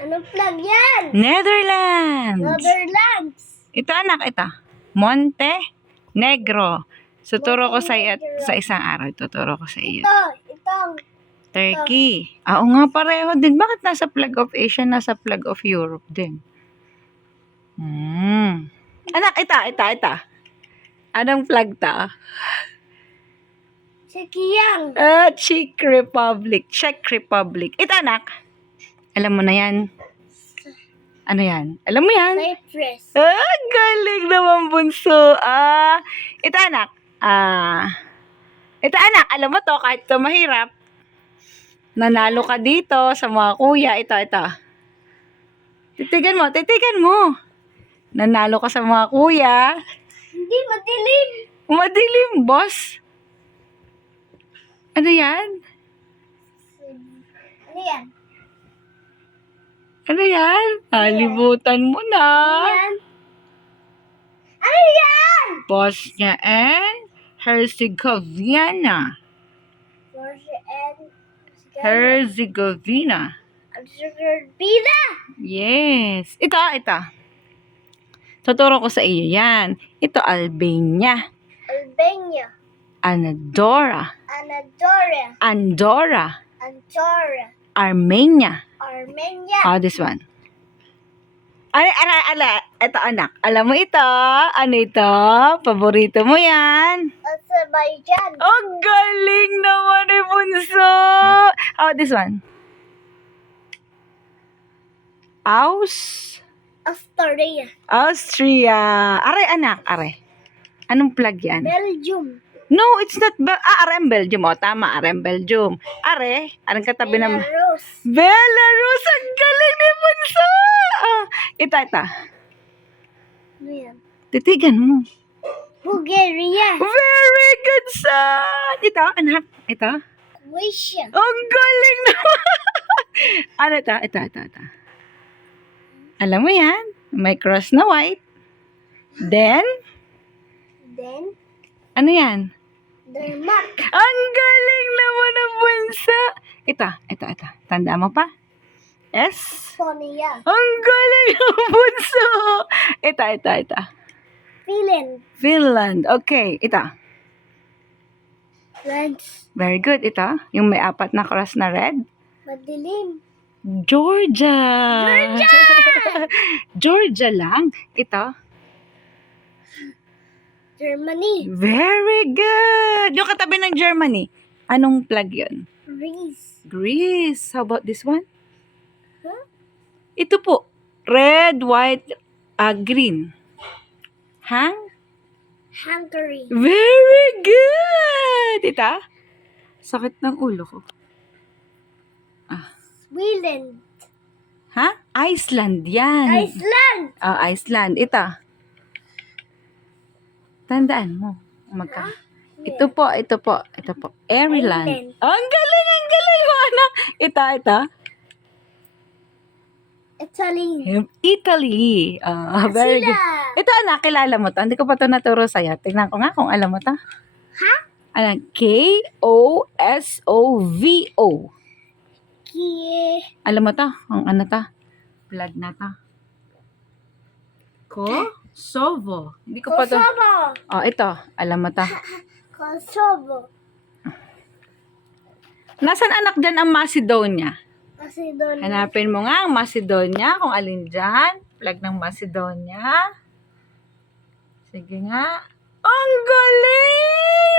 Anong flag yan? Netherlands. Netherlands. Ito anak, ito. Monte Negro. Tuturo ko sa iyo Montenegro. sa isang araw. Tuturo ko sa iyo. Itong. Turkey. Oo nga, pareho din. Bakit nasa flag of Asia, nasa flag of Europe din? Anak, ito. Anong flag ta? Sikiyang. Czech Republic. Czech Republic. Ito anak. Alam mo na yan. Ano yan? Alam mo yan? Cyprus. Galing naman bunso. Ito anak. Ito anak. Alam mo to, kahit ito mahirap. Nanalo ka dito sa mga kuya. Ito. Titigan mo. Nanalo ka sa mga kuya. Hindi, madilim. Madilim, boss. Ano yan? Ano yan? Ano yan? Libutan mo na. Ano yan? Bosnia and Herzegovina. Herzegovina. Argentina. Yes. Ito. Tuturo ko sa iyo yan. Ito, Albania. Albania. Andorra. Andorra. Armenia. Armenia. This one. Ito anak. Alam mo ito? Ano ito? Paborito mo yan. Azerbaijan. Galing naman ni bunso. This one. Austria. Anak. Anong flag yan? Belgium. No, it's not. Ang Belgium. Tama. Ang Belgium. Anong katabi ng... Belarus. Ang galing ni bunso. Ito. Ano yan? Titigan mo. Bulgaria. Very good, son. Ito, anak. Ito. Croatia. Ang galing naman. Ito. Alam mo yan. May cross na white. Then, ano yan? Denmark. Ang galing naman ng bunso. Ito. Tanda mo pa? Estonia. Ang galing ng bunso. Ito. Finland. Okay, ito. France. Very good. Ito, yung may 4 na cross na red. Madilim. Georgia. Georgia lang. Ito. Germany. Very good. Yung katabi ng Germany. Anong flag yun? Greece. How about this one? Huh? Ito po. Red, white, green. Hungary. Very good. Ito. Sakit ng ulo ko. Sweden. Iceland yan. Iceland. Iceland. Ito. Tandaan mo. Ito po. Ireland. Ireland. Ang galing mo, anak. Ito. Italy. Very good. Ito, anak, kilala mo to. Hindi ko pa ito naturo sa'yo. Tingnan ko nga kung alam mo to. Kosovo. Alam mo to? Ang ano to? Flag na to. Kosovo. Hindi ko pa to. Ito. Alam mo to. Kosovo. Nasaan anak dyan ang Macedonia? Macedonia. Hanapin mo nga ang Macedonia. Kung alin dyan. Flag ng Macedonia. Sige nga. Ang galing!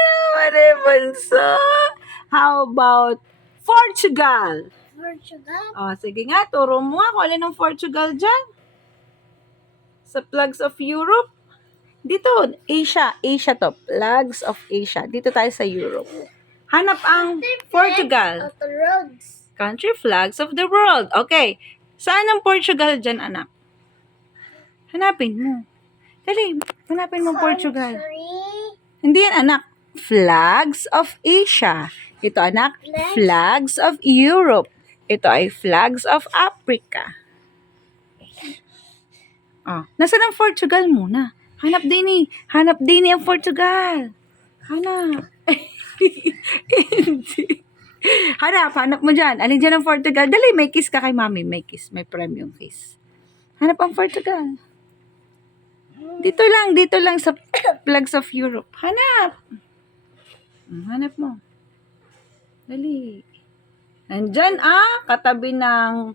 How about Portugal? Sige nga, turo mo nga kung alin ang Portugal dyan. Sa flags of Europe. Dito, Asia to. Flags of Asia. Dito tayo sa Europe. Hanap ang Portugal. Of the roads. Country flags of the world. Okay. Saan ang Portugal dyan, anak? Hanapin mo. Dali, hanapin mo Portugal. Hindi yan, anak. Flags of Asia. Ito, anak. Flags of Europe. Ito ay flags of Africa. Nasaan ang Portugal muna? Hanap din ang Portugal. Hanap. Hindi. Hanap mo dyan. Alin dyan ang Portugal? Dali, may kiss ka kay mami. May kiss. May premium kiss. Hanap ang Portugal. Dito lang sa Flags of Europe. Hanap. Hanap mo. Dali. Nandyan katabi ng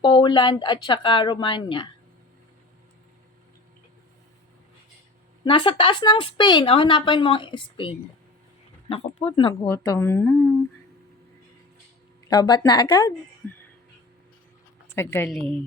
Poland at saka Romania. Nasa taas ng Spain. Hanapan mo ang Spain. Naku po, nagutom na. Lobat na agad. Sa galing.